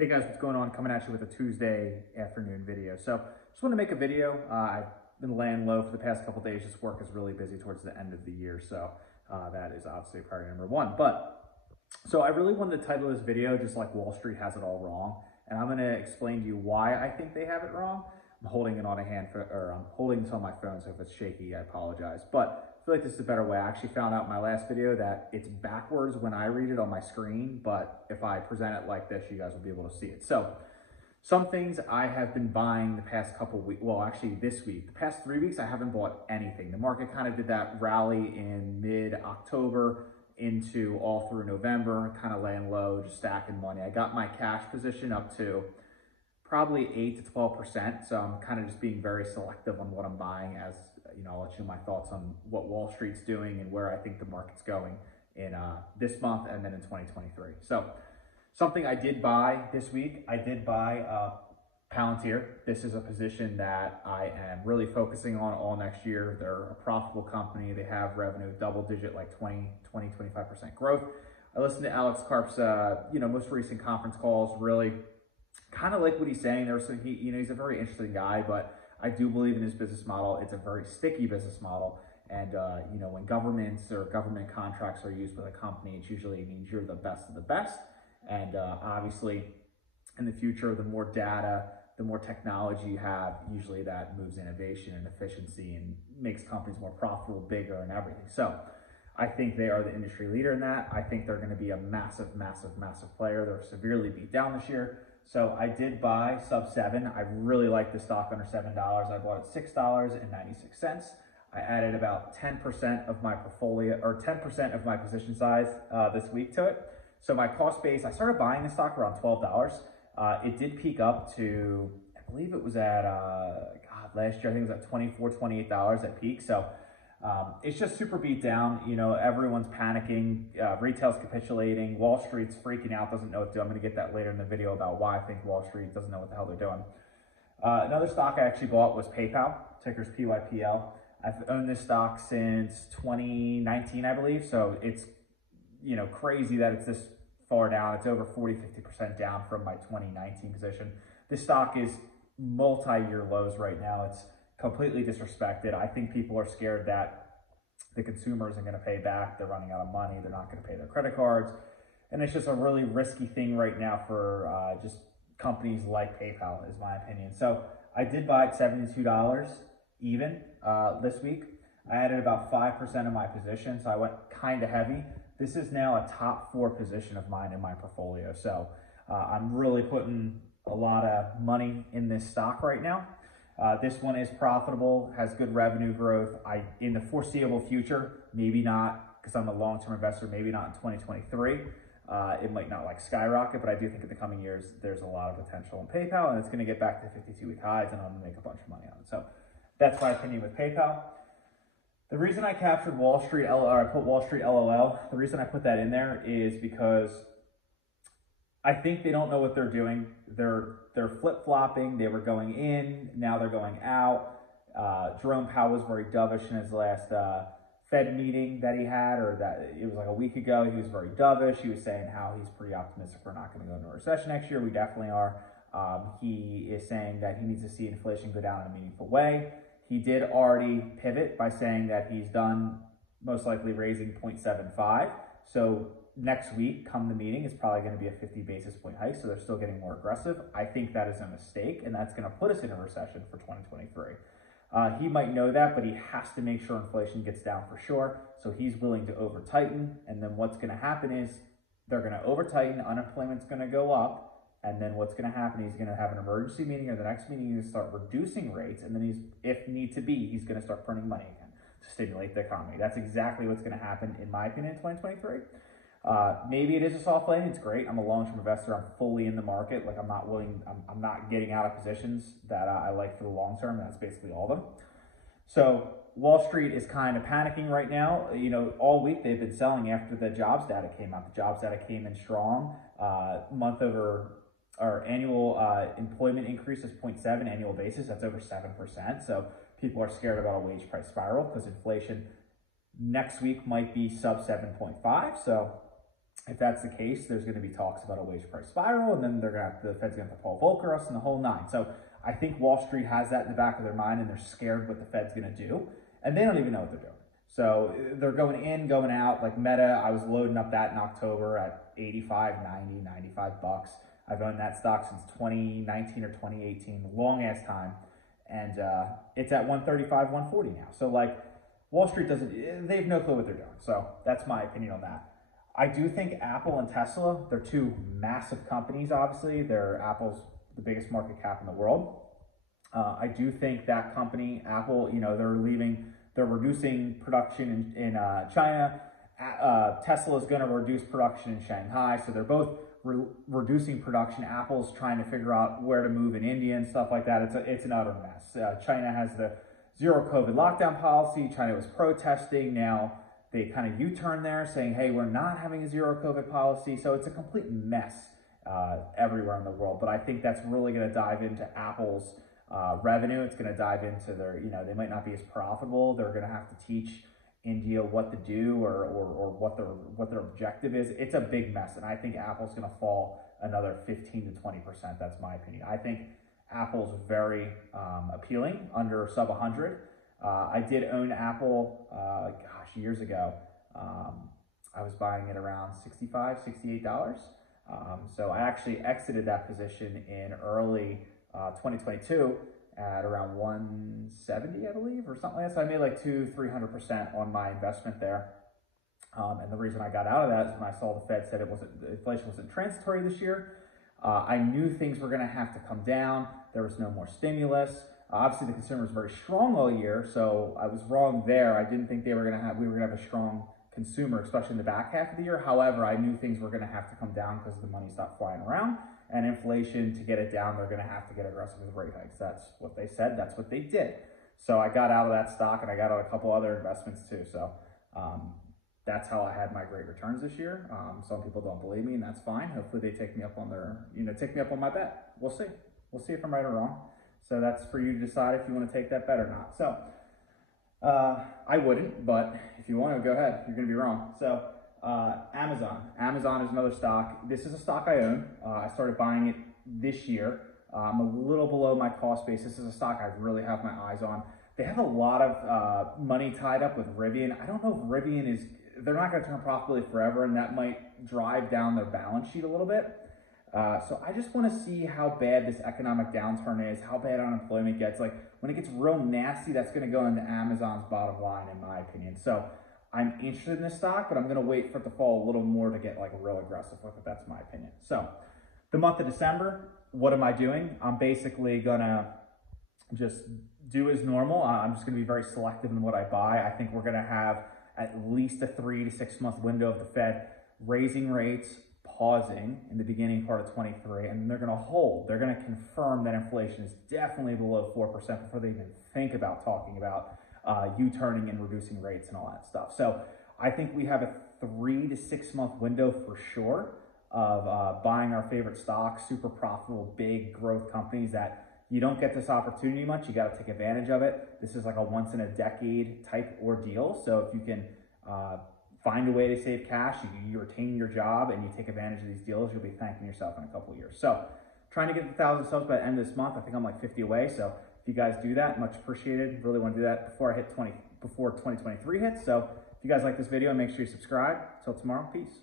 Hey guys, what's going on? Coming at you with a Tuesday afternoon video. So just want to make a video. I've been laying low for the past couple days. Just work is really busy towards the end of the year. So that is obviously priority number one. So I really wanted to title this video just like Wall Street has it all wrong. And I'm going to explain to you why I think they have it wrong. I'm holding it on a hand, I'm holding this on my phone, so if it's shaky, I apologize. But I feel like this is a better way. I actually found out in my last video that it's backwards when I read it on my screen, but if I present it like this, you guys will be able to see it. So some things I have been buying the past couple weeks, well, actually this week. The past 3 weeks, I haven't bought anything. The market kind of did that rally in mid-October into all through November, kind of laying low, just stacking money. I got my cash position up to probably 8 to 12%. So I'm kind of just being very selective on what I'm buying. As you know, I'll let you know my thoughts on what Wall Street's doing and where I think the market's going in this month and then in 2023. So something I did buy this week, I did buy Palantir. This is a position that I am really focusing on all next year. They're a profitable company. They have revenue double digit, like 25% growth. I listened to Alex Karp's most recent conference calls, really kind of like what he's saying. He's a very interesting guy, but I do believe in his business model. It's a very sticky business model. And, when governments or government contracts are used with a company, it usually means you're the best of the best. And obviously, in the future, the more data, the more technology you have, usually that moves innovation and efficiency and makes companies more profitable, bigger, and everything. So I think they are the industry leader in that. I think they're going to be a massive, massive, massive player. They're severely beat down this year. So I did buy sub 7. I really like the stock under $7. I bought it $6.96. I added about 10% of my portfolio, or 10% of my position size this week to it. So my cost base, I started buying the stock around $12. It did peak up to, I believe it was at, last year, I think it was at $24, $28 at peak. So it's just super beat down. Everyone's panicking, retail's capitulating, Wall Street's freaking out, doesn't know what to do. I'm going to get that later in the video about why I think Wall Street doesn't know what the hell they're doing. Another stock I actually bought was PayPal, ticker's PYPL. I've owned this stock since 2019, I believe. So it's, crazy that it's this far down. It's over 40-50% down from my 2019 position. This stock is multi-year lows right now. It's completely disrespected. I think people are scared that the consumer isn't going to pay back. They're running out of money. They're not going to pay their credit cards. And it's just a really risky thing right now for just companies like PayPal, is my opinion. So I did buy at $72 even this week. I added about 5% of my position, so I went kind of heavy. This is now a top 4 position of mine in my portfolio. So I'm really putting a lot of money in this stock right now. This one is profitable, has good revenue growth. In the foreseeable future, maybe not, because I'm a long-term investor, maybe not in 2023. It might not skyrocket, but I do think in the coming years, there's a lot of potential in PayPal, and it's going to get back to 52-week highs, and I'm going to make a bunch of money on it. So that's my opinion with PayPal. The reason I captured Wall Street, or I put Wall Street LOL, the reason I put that in there is because I think they don't know what they're doing. They're flip-flopping. They were going in, now they're going out. Jerome Powell was very dovish in his last Fed meeting that he had, or that it was like a week ago. He was very dovish. He was saying how he's pretty optimistic we're not going to go into a recession next year. We definitely are. He is saying that he needs to see inflation go down in a meaningful way. He did already pivot by saying that he's done most likely raising 0.75. So next week, come the meeting, is probably going to be a 50 basis point hike. So they're still getting more aggressive. I think that is a mistake, and that's going to put us in a recession for 2023. He might know that, but he has to make sure inflation gets down for sure. So he's willing to over tighten. And then what's going to happen is they're going to over tighten. Unemployment's going to go up. And then what's going to happen, he's going to have an emergency meeting, or the next meeting, he's going to start reducing rates. And then if need to be, he's going to start printing money again to stimulate the economy. That's exactly what's going to happen, in my opinion, in 2023. Maybe it is a soft landing. It's great. I'm a long-term investor. I'm fully in the market. I'm not getting out of positions that I like for the long term. That's basically all of them. So Wall Street is kind of panicking right now. All week they've been selling after the jobs data came out. The jobs data came in strong. Annual employment increase is 0.7 annual basis. That's over 7%. So people are scared about a wage price spiral because inflation next week might be sub 7.5. So if that's the case, there's going to be talks about a wage price spiral, and then the Fed's going to have to Paul Volcker us and the whole nine. So I think Wall Street has that in the back of their mind, and they're scared what the Fed's going to do, and they don't even know what they're doing. So they're going in, going out. Like Meta, I was loading up that in October at 85, 90, 95 bucks. I've owned that stock since 2019 or 2018, long ass time, and it's at 135, 140 now. So like Wall Street they have no clue what they're doing. So that's my opinion on that. I do think Apple and Tesla, they're two massive companies, obviously. Apple's the biggest market cap in the world. I do think that company, Apple, they're reducing production in China. Tesla is going to reduce production in Shanghai. So they're both reducing production. Apple's trying to figure out where to move in India and stuff like that. It's an utter mess. China has the zero COVID lockdown policy. China was protesting. Now they kind of U-turn there saying, hey, we're not having a zero COVID policy. So it's a complete mess everywhere in the world. But I think that's really going to dive into Apple's revenue. It's going to dive into their, they might not be as profitable. They're going to have to teach India what to do or what their objective is. It's a big mess. And I think Apple's going to fall another 15 to 20%. That's my opinion. I think Apple's very appealing under sub 100. I did own Apple, years ago. I was buying it around $65, $68. So I actually exited that position in early 2022 at around 170, I believe, or something like that. So I made like 200-300% on my investment there. And the reason I got out of that is when I saw the Fed said inflation wasn't transitory this year. I knew things were going to have to come down. There was no more stimulus. Obviously, the consumer was very strong all year, so I was wrong there. I didn't think we were going to have a strong consumer, especially in the back half of the year. However, I knew things were going to have to come down because the money stopped flying around, and inflation, to get it down, they're going to have to get aggressive with rate hikes. That's what they said. That's what they did. So I got out of that stock, and I got out a couple other investments too. So that's how I had my great returns this year. Some people don't believe me, and that's fine. Hopefully, they take me up on my bet. We'll see. We'll see if I'm right or wrong. So that's for you to decide if you want to take that bet or not. So I wouldn't, but if you want to, go ahead. You're going to be wrong. So Amazon. Amazon is another stock. This is a stock I own. I started buying it this year. I'm a little below my cost base. This is a stock I really have my eyes on. They have a lot of money tied up with Rivian. I don't know if Rivian they're not going to turn profitable forever, and that might drive down their balance sheet a little bit. So I just want to see how bad this economic downturn is, how bad unemployment gets. Like when it gets real nasty, that's going to go into Amazon's bottom line, in my opinion. So I'm interested in this stock, but I'm going to wait for it to fall a little more to get like real aggressive with it. That's my opinion. So the month of December, what am I doing? I'm basically going to just do as normal. I'm just going to be very selective in what I buy. I think we're going to have at least a 3 to 6 month window of the Fed raising rates, pausing in the beginning part of 23, and they're going to hold. They're going to confirm that inflation is definitely below 4% before they even think about talking about U-turning and reducing rates and all that stuff. So I think we have a 3 to 6 month window for sure of buying our favorite stocks, super profitable, big growth companies that you don't get this opportunity much. You got to take advantage of it. This is like a once in a decade type ordeal. So if you can find a way to save cash, you retain your job, and you take advantage of these deals, you'll be thanking yourself in a couple of years. So trying to get to 1,000 subs by the end of this month. I think I'm like 50 away. So if you guys do that, much appreciated. Really want to do that before 2023 hits. So if you guys like this video, make sure you subscribe. Till tomorrow, peace.